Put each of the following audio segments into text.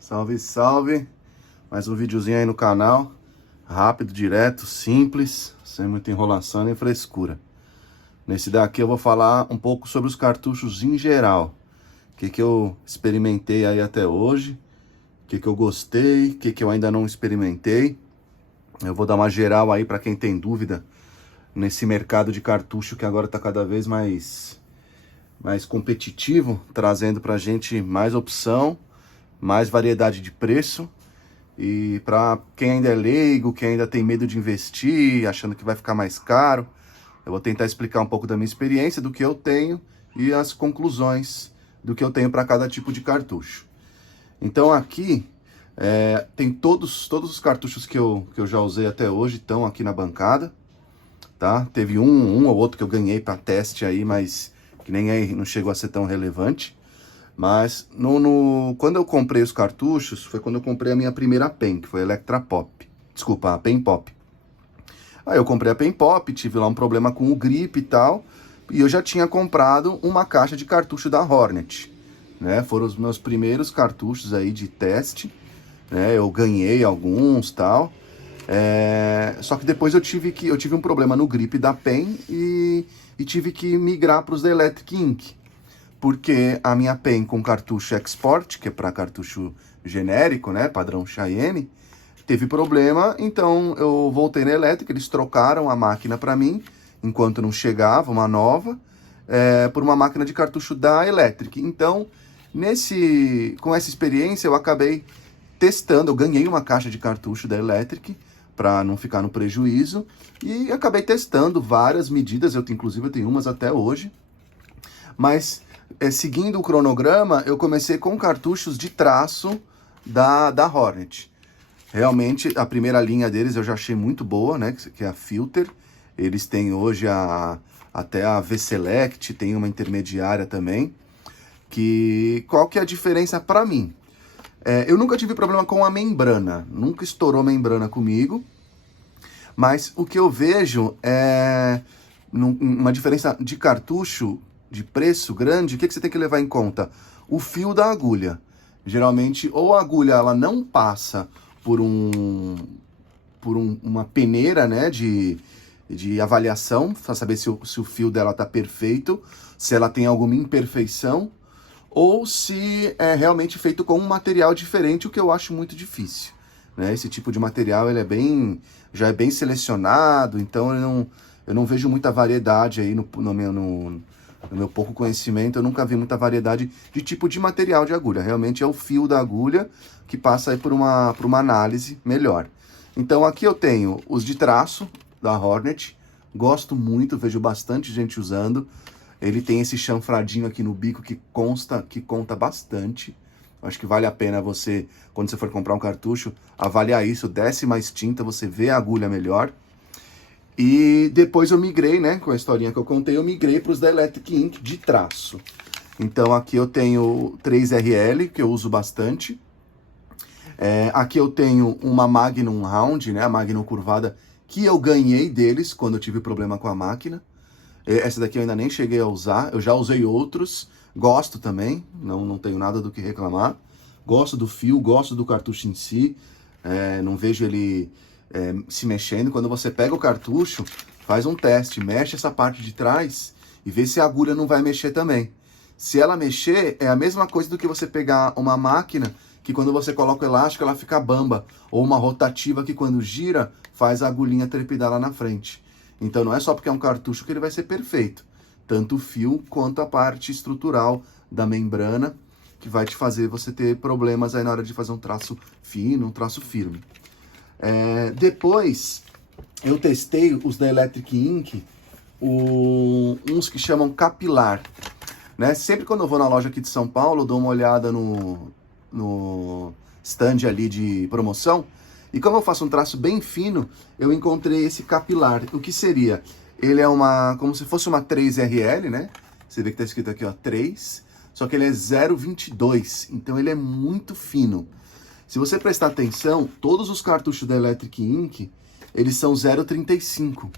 Salve, salve! Mais um videozinho aí no canal. Rápido, direto, simples, sem muita enrolação nem frescura. Nesse daqui eu vou falar um pouco sobre os cartuchos em geral. O que eu experimentei aí até hoje. O que eu gostei, o que eu ainda não experimentei. Eu vou dar uma geral aí para quem tem dúvida nesse mercado de cartucho que agora está cada vez mais competitivo, trazendo pra gente mais opção, mais variedade de preço. E para quem ainda é leigo, quem ainda tem medo de investir, achando que vai ficar mais caro, eu vou tentar explicar um pouco da minha experiência, do que eu tenho e as conclusões do que eu tenho para cada tipo de cartucho. Então aqui tem todos os cartuchos que eu já usei até hoje, estão aqui na bancada, tá? Teve um ou outro que eu ganhei para teste aí, mas que nem aí não chegou a ser tão relevante. Mas quando eu comprei os cartuchos, foi quando eu comprei a minha primeira pen, que foi a Electra Pop. Desculpa, a Pen Pop. Aí eu comprei a Pen Pop, tive lá um problema com o grip e tal, e eu já tinha comprado uma caixa de cartucho da Hornet, né? Foram os meus primeiros cartuchos aí de teste, né? Eu ganhei alguns tal. Só que depois eu tive um problema no grip da Pen e tive que migrar para os da Electric Ink. Porque a minha pen com cartucho Export, que é para cartucho genérico, né, padrão Cheyenne, teve problema, então eu voltei na elétrica, eles trocaram a máquina para mim, enquanto não chegava uma nova, por uma máquina de cartucho da Electric. Então, com essa experiência, eu acabei testando, eu ganhei uma caixa de cartucho da Electric, para não ficar no prejuízo, e acabei testando várias medidas, inclusive eu tenho umas até hoje, mas seguindo o cronograma, eu comecei com cartuchos de traço da Hornet. Realmente, a primeira linha deles eu já achei muito boa, né? Que é a Filter. Eles têm hoje até a V-Select, tem uma intermediária também. Qual que é a diferença para mim? Eu nunca tive problema com a membrana, nunca estourou membrana comigo. Mas o que eu vejo é uma diferença de cartucho de preço grande. O que você tem que levar em conta? O fio da agulha. Geralmente, ou a agulha ela não passa por uma peneira, né, de avaliação, para saber se o fio dela está perfeito, se ela tem alguma imperfeição, ou se é realmente feito com um material diferente, o que eu acho muito difícil, né? Esse tipo de material ele já é bem selecionado, então eu não vejo muita variedade aí no meu pouco conhecimento. Eu nunca vi muita variedade de tipo de material de agulha. Realmente é o fio da agulha que passa aí por uma análise melhor. Então aqui eu tenho os de traço da Hornet. Gosto muito, vejo bastante gente usando. Ele tem esse chanfradinho aqui no bico que conta bastante. Acho que vale a pena você, quando você for comprar um cartucho, avaliar isso, desce mais tinta, você vê a agulha melhor. E depois eu migrei, né, com a historinha que eu contei, eu migrei para os da Electric Ink de traço. Então aqui eu tenho 3RL, que eu uso bastante. Aqui eu tenho uma Magnum Round, né, a Magnum curvada, que eu ganhei deles quando eu tive problema com a máquina. Essa daqui eu ainda nem cheguei a usar, eu já usei outros, gosto também, não tenho nada do que reclamar. Gosto do fio, gosto do cartucho em si, não vejo ele se mexendo. Quando você pega o cartucho, faz um teste, mexe essa parte de trás e vê se a agulha não vai mexer também. Se ela mexer, é a mesma coisa do que você pegar uma máquina que quando você coloca o elástico ela fica bamba, ou uma rotativa que quando gira faz a agulhinha trepidar lá na frente. Então não é só porque é um cartucho que ele vai ser perfeito, tanto o fio quanto a parte estrutural da membrana, que vai te fazer você ter problemas aí na hora de fazer um traço fino, um traço firme. Depois eu testei os da Electric Ink, uns que chamam capilar, né? Sempre quando eu vou na loja aqui de São Paulo, eu dou uma olhada no stand ali de promoção, e como eu faço um traço bem fino, eu encontrei esse capilar. O que seria? Ele é como se fosse uma 3RL, né? Você vê que tá escrito aqui, ó, 3, só que ele é 0,22, então ele é muito fino. Se você prestar atenção, todos os cartuchos da Electric Ink, eles são 0,35.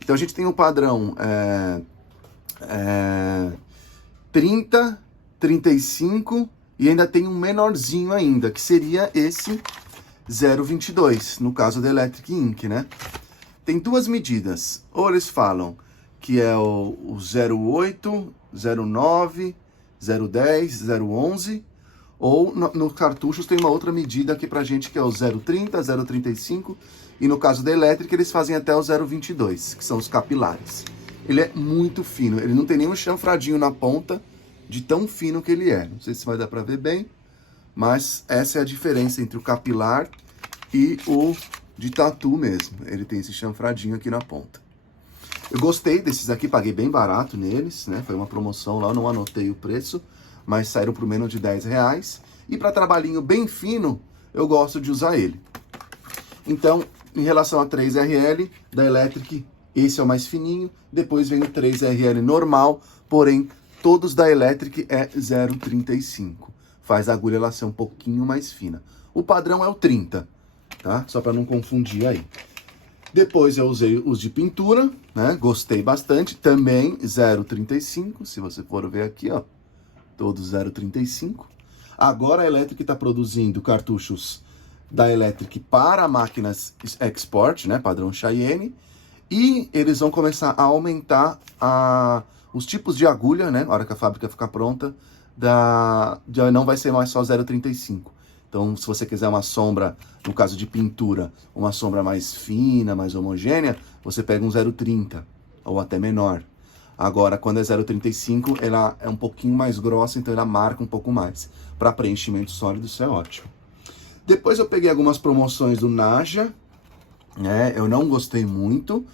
Então a gente tem o padrão 30, 35 e E ainda tem um menorzinho ainda, que seria esse 0,22, no caso da Electric Ink, né? Tem duas medidas. Ou eles falam que é o 0,8, 0,9, 0,10, 0,11, ou no cartuchos tem uma outra medida aqui pra gente que é o 0,30, 0,35, e no caso da Electric eles fazem até o 0,22, que são os capilares. Ele é muito fino, ele não tem nenhum chanfradinho na ponta, de tão fino que ele é. Não sei se vai dar pra ver bem, mas essa é a diferença entre o capilar e o de tatu mesmo. Ele tem esse chanfradinho aqui na ponta. Eu gostei desses aqui, paguei bem barato neles, né? Foi uma promoção lá, eu não anotei o preço, mas saíram por menos de R$10. E para trabalhinho bem fino, eu gosto de usar ele. Então, em relação a 3RL da Electric, esse é o mais fininho. Depois vem o 3RL normal, porém, todos da Electric é 0,35. Faz a agulha ela ser um pouquinho mais fina. O padrão é o 30, tá? Só para não confundir aí. Depois eu usei os de pintura, né? Gostei bastante. Também 0,35, se você for ver aqui, ó. Todos 0,35. Agora a Electric está produzindo cartuchos da Electric para máquinas export, né? Padrão Cheyenne. E eles vão começar a aumentar os tipos de agulha, né? Na hora que a fábrica ficar pronta, já não vai ser mais só 0,35. Então, se você quiser uma sombra, no caso de pintura, uma sombra mais fina, mais homogênea, você pega um 0,30 ou até menor. Agora, quando é 0,35, ela é um pouquinho mais grossa, então ela marca um pouco mais. Para preenchimento sólido, isso é ótimo. Depois eu peguei algumas promoções do Naja, né? Eu não gostei muito.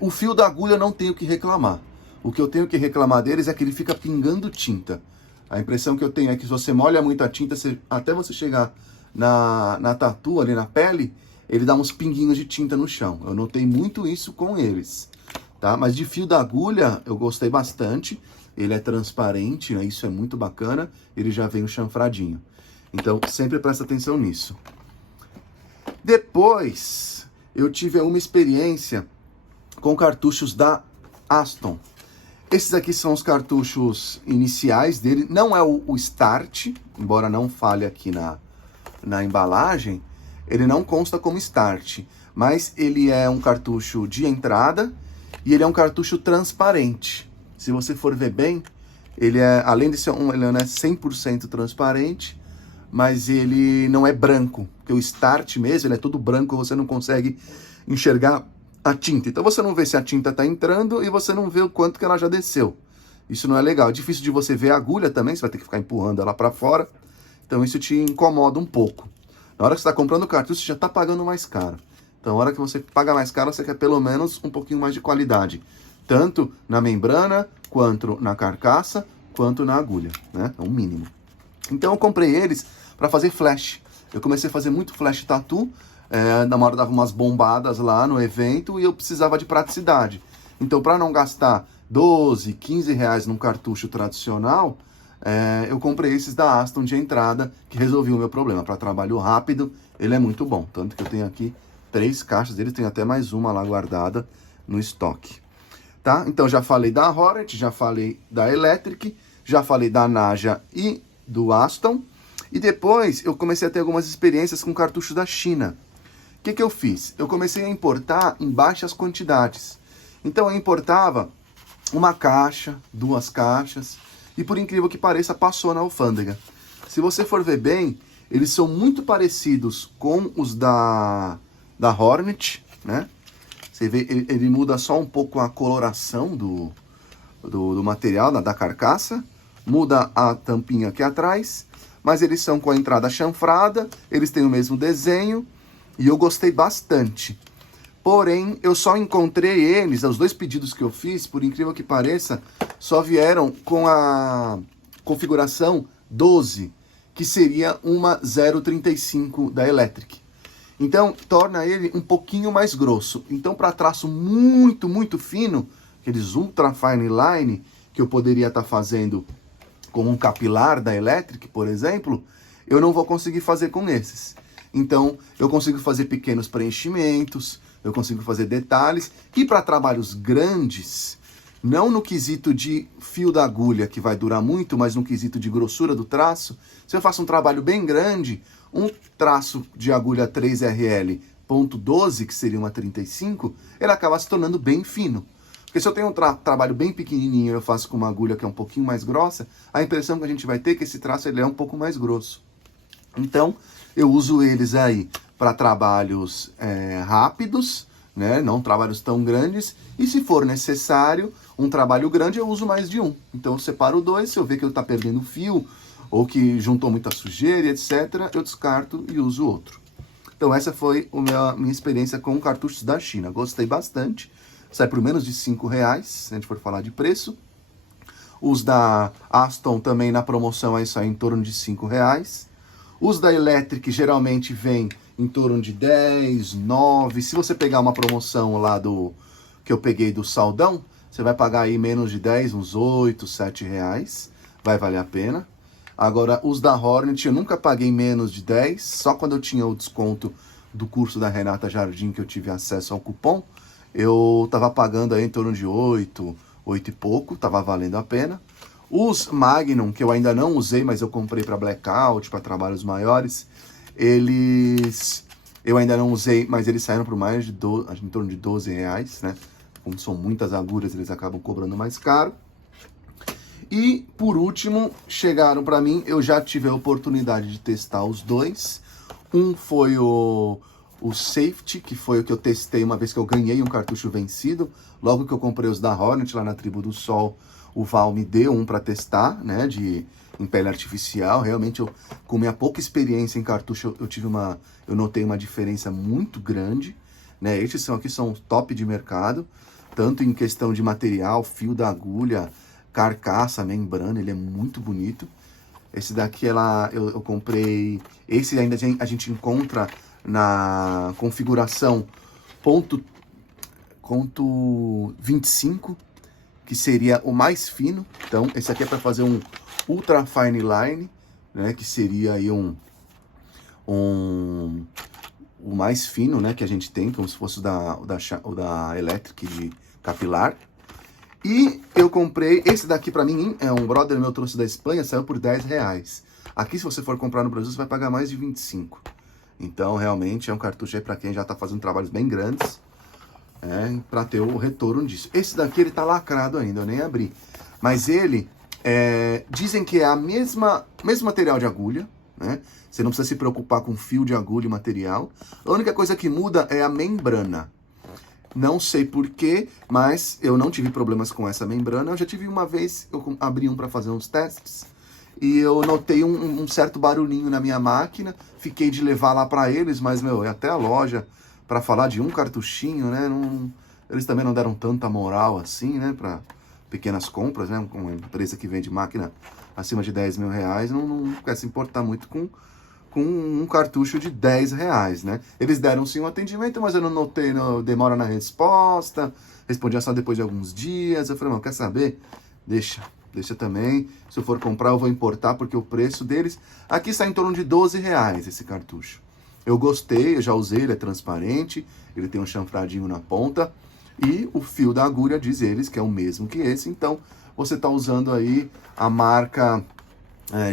O fio da agulha eu não tenho que reclamar. O que eu tenho que reclamar deles é que ele fica pingando tinta. A impressão que eu tenho é que se você molha muito a tinta, até você chegar na tatu, ali na pele, ele dá uns pinguinhos de tinta no chão. Eu notei muito isso com eles, tá? Mas de fio da agulha, eu gostei bastante. Ele é transparente, né? Isso é muito bacana. Ele já vem o chanfradinho. Então, sempre presta atenção nisso. Depois, eu tive uma experiência com cartuchos da Aston. Esses aqui são os cartuchos iniciais dele. Não é o Start, embora não fale aqui na embalagem. Ele não consta como Start, mas ele é um cartucho de entrada e ele é um cartucho transparente. Se você for ver bem, ele é, além de ser ele não é 100% transparente, mas ele não é branco. Porque o Start mesmo, ele é todo branco, você não consegue enxergar a tinta. Então você não vê se a tinta está entrando e você não vê o quanto que ela já desceu. Isso não é legal. É difícil de você ver a agulha também, você vai ter que ficar empurrando ela para fora. Então isso te incomoda um pouco. Na hora que você está comprando o cartucho, você já está pagando mais caro. Então na hora que você paga mais caro, você quer pelo menos um pouquinho mais de qualidade. Tanto na membrana, quanto na carcaça, quanto na agulha, né? É um mínimo. Então eu comprei eles para fazer flash. Eu comecei a fazer muito flash tattoo. Na hora dava umas bombadas lá no evento e eu precisava de praticidade. Então, para não gastar 12, 15 reais num cartucho tradicional, eu comprei esses da Aston de entrada, que resolviam o meu problema. Para trabalho rápido, ele é muito bom. Tanto que eu tenho aqui 3 caixas dele, tenho até mais uma lá guardada no estoque. Tá? Então, já falei da Hornet, já falei da Electric, já falei da Naja e do Aston. E depois, eu comecei a ter algumas experiências com cartuchos da China. O que eu fiz? Eu comecei a importar em baixas quantidades. Então eu importava uma caixa, 2 caixas, e por incrível que pareça, passou na alfândega. Se você for ver bem, eles são muito parecidos com os da Hornet, né? Você vê, ele muda só um pouco a coloração do material, da carcaça, muda a tampinha aqui atrás, mas eles são com a entrada chanfrada, eles têm o mesmo desenho, e eu gostei bastante. Porém, eu só encontrei eles, os 2 pedidos que eu fiz, por incrível que pareça, só vieram com a configuração 12, que seria uma 0,35 da Electric. Então, torna ele um pouquinho mais grosso. Então, para traço muito, muito fino, aqueles ultra fine line, que eu poderia estar fazendo com um capilar da Electric, por exemplo, eu não vou conseguir fazer com esses. Então, eu consigo fazer pequenos preenchimentos, eu consigo fazer detalhes. E para trabalhos grandes, não no quesito de fio da agulha, que vai durar muito, mas no quesito de grossura do traço. Se eu faço um trabalho bem grande, um traço de agulha 3RL.12, que seria uma 35, ele acaba se tornando bem fino. Porque se eu tenho um trabalho bem pequenininho e eu faço com uma agulha que é um pouquinho mais grossa, a impressão que a gente vai ter é que esse traço ele é um pouco mais grosso. Então, eu uso eles aí para trabalhos rápidos, né? Não trabalhos tão grandes. E se for necessário um trabalho grande, eu uso mais de um. Então, eu separo dois, se eu ver que ele está perdendo fio, ou que juntou muita sujeira, etc., eu descarto e uso outro. Então, essa foi a minha experiência com cartuchos da China. Gostei bastante. Sai por menos de R$5, se a gente for falar de preço. Os da Aston também na promoção aí saem em torno de R$5. Os da Electric geralmente vem em torno de 10, 9. Se você pegar uma promoção lá que eu peguei do Saldão, você vai pagar aí menos de 10, uns 8, R$7. Vai valer a pena. Agora, os da Hornet eu nunca paguei menos de 10, só quando eu tinha o desconto do curso da Renata Jardim, que eu tive acesso ao cupom, eu tava pagando aí em torno de 8 e pouco, tava valendo a pena. Os Magnum, que eu ainda não usei, mas eu comprei para blackout, para trabalhos maiores, eu ainda não usei, mas eles saíram por mais de em torno de R$12, né? Como são muitas agulhas, eles acabam cobrando mais caro. E, por último, chegaram para mim, eu já tive a oportunidade de testar os dois. Um foi o Safety, que foi o que eu testei uma vez que eu ganhei um cartucho vencido. Logo que eu comprei os da Hornet, lá na Tribo do Sol, o Val me deu um para testar, né, em pele artificial. Realmente, com minha pouca experiência em cartucho, eu notei uma diferença muito grande, né? Esses aqui são top de mercado, tanto em questão de material, fio da agulha, carcaça, membrana, ele é muito bonito. Esse daqui eu comprei, esse ainda a gente encontra na configuração ponto 25, que seria o mais fino. Então, esse aqui é para fazer um Ultra Fine Line, né, que seria aí o mais fino, né, que a gente tem, como se fosse o da Electric de capilar. E eu comprei, esse daqui pra mim, é um brother meu, trouxe da Espanha, saiu por R$10. Aqui, se você for comprar no Brasil, você vai pagar mais de 25. Então, realmente, é um cartucho aí pra quem já tá fazendo trabalhos bem grandes, pra ter o retorno disso. Esse daqui, ele tá lacrado ainda, eu nem abri. Mas ele, dizem que é mesmo material de agulha, né? Você não precisa se preocupar com fio de agulha e material. A única coisa que muda é a membrana. Não sei porquê, mas eu não tive problemas com essa membrana. Eu já tive uma vez, eu abri um para fazer uns testes e eu notei um certo barulhinho na minha máquina. Fiquei de levar lá para eles, mas, é até a loja para falar de um cartuchinho, né? Eles também não deram tanta moral assim, né? Para pequenas compras, né? Uma empresa que vende máquina acima de R$10 mil, não quer se importar muito com um cartucho de R$10, né? Eles deram sim um atendimento, mas eu não notei demora na resposta, respondia só depois de alguns dias. Eu falei, quer saber? Deixa também. Se eu for comprar, eu vou importar, porque o preço deles aqui está em torno de R$12 esse cartucho. Eu gostei, eu já usei, ele é transparente, ele tem um chanfradinho na ponta, e o fio da agulha, diz eles, que é o mesmo que esse. Então, você está usando aí a marca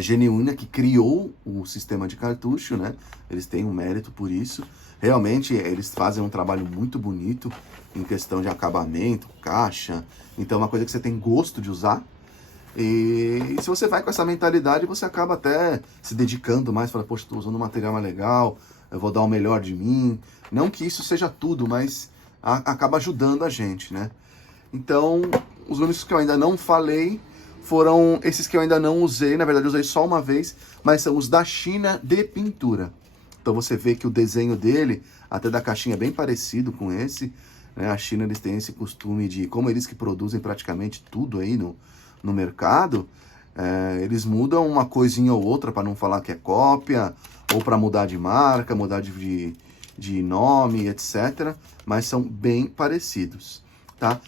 genuína que criou o sistema de cartucho, né? Eles têm um mérito por isso. Realmente, eles fazem um trabalho muito bonito em questão de acabamento, caixa. Então, é uma coisa que você tem gosto de usar. E se você vai com essa mentalidade, você acaba até se dedicando mais. Fala, poxa, estou usando um material mais legal, eu vou dar o melhor de mim. Não que isso seja tudo, mas acaba ajudando a gente, né? Então, os únicos que eu ainda não falei foram esses que eu ainda não usei. Na verdade, eu usei só uma vez, mas são os da China de pintura. Então você vê que o desenho dele, até da caixinha, é bem parecido com esse, né? A China, eles têm esse costume de, como eles que produzem praticamente tudo aí no mercado, eles mudam uma coisinha ou outra para não falar que é cópia, ou para mudar de marca, mudar de nome, etc. Mas são bem parecidos, tá?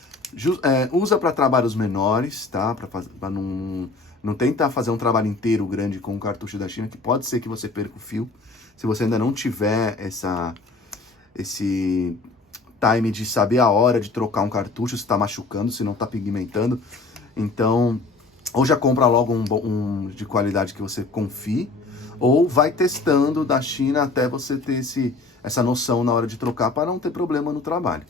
Usa para trabalhos menores, tá? Para não tentar fazer um trabalho inteiro grande com o cartucho da China, que pode ser que você perca o fio. Se você ainda não tiver esse time de saber a hora de trocar um cartucho, se está machucando, se não está pigmentando. Então, ou já compra logo um de qualidade que você confie, ou vai testando da China até você ter essa noção na hora de trocar para não ter problema no trabalho,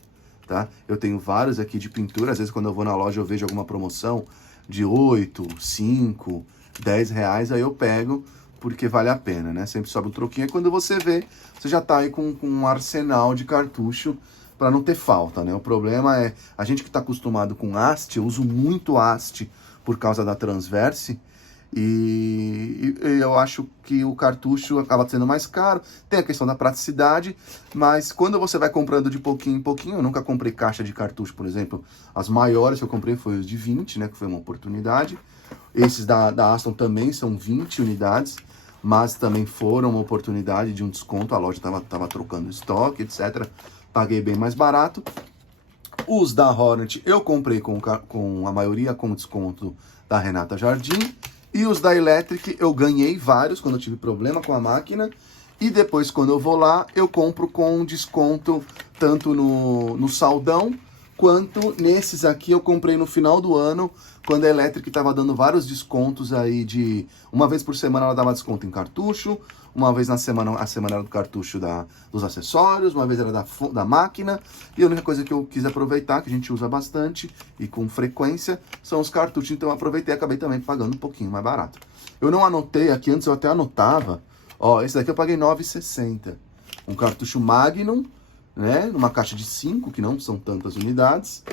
tá? Eu tenho vários aqui de pintura, às vezes quando eu vou na loja eu vejo alguma promoção de 8, 5, 10 reais, aí eu pego, porque vale a pena, né? Sempre sobe um troquinho, e quando você vê, você já tá aí com um arsenal de cartucho para não ter falta, né? O problema é, a gente que está acostumado com haste, eu uso muito haste por causa da Transverse, e eu acho que o cartucho acaba sendo mais caro, tem a questão da praticidade, mas quando você vai comprando de pouquinho em pouquinho, eu nunca comprei caixa de cartucho, por exemplo, as maiores que eu comprei foi os de 20, né, que foi uma oportunidade, esses da Aston também são 20 unidades, mas também foram uma oportunidade de um desconto, a loja tava trocando estoque, etc, paguei bem mais barato. Os da Hornet eu comprei com a maioria com desconto da Renata Jardim. E os da Electric eu ganhei vários quando eu tive problema com a máquina. E depois, quando eu vou lá, eu compro com desconto tanto no saldão, quanto nesses aqui eu comprei no final do ano, quando a Electric estava dando vários descontos aí de... Uma vez por semana ela dava desconto em cartucho, uma vez na semana, a semana era do cartucho dos acessórios, uma vez era da máquina, e a única coisa que eu quis aproveitar, que a gente usa bastante e com frequência, são os cartuchos, então eu aproveitei e acabei também pagando um pouquinho mais barato. Eu não anotei aqui, antes eu até anotava, ó, esse daqui eu paguei R$ 9,60, um cartucho Magnum, né, numa caixa de 5, que não são tantas unidades,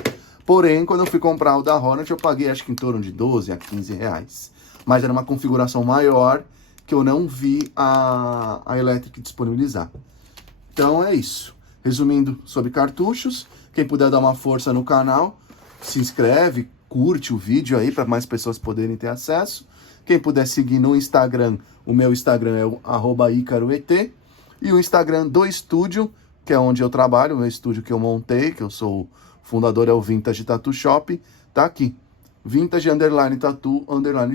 porém, quando eu fui comprar o da Hornet, eu paguei acho que em torno de 12 a 15 reais, mas era uma configuração maior, que eu não vi a Electric disponibilizar. Então é isso. Resumindo sobre cartuchos, quem puder dar uma força no canal, se inscreve, curte o vídeo aí para mais pessoas poderem ter acesso. Quem puder seguir no Instagram, o meu Instagram é o @icaroet, e o Instagram do estúdio, que é onde eu trabalho, o meu estúdio que eu montei, que eu sou o fundador, é o Vintage Tattoo Shop, tá aqui. Vintage _tattoo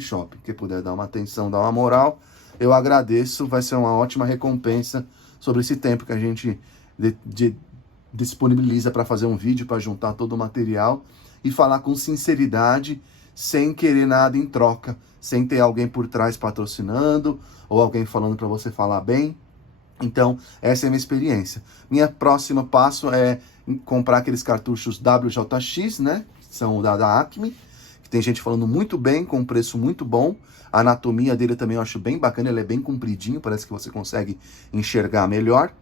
_shop. Quem puder dar uma atenção, dar uma moral, eu agradeço, vai ser uma ótima recompensa sobre esse tempo que a gente disponibiliza para fazer um vídeo, para juntar todo o material e falar com sinceridade, sem querer nada em troca, sem ter alguém por trás patrocinando ou alguém falando para você falar bem. Então, essa é a minha experiência. Minha próxima passo é comprar aqueles cartuchos WJX, né, que são da Acme, que tem gente falando muito bem, com um preço muito bom. A anatomia dele também eu acho bem bacana, ele é bem compridinho, parece que você consegue enxergar melhor.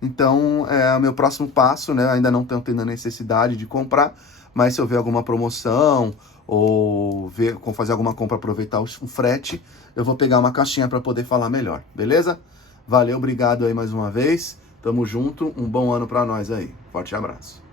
Então, é o meu próximo passo, né? Ainda não estou tendo a necessidade de comprar, mas se eu ver alguma promoção ou fazer alguma compra, aproveitar o frete, eu vou pegar uma caixinha para poder falar melhor, beleza? Valeu, obrigado aí mais uma vez, tamo junto, um bom ano para nós aí, forte abraço.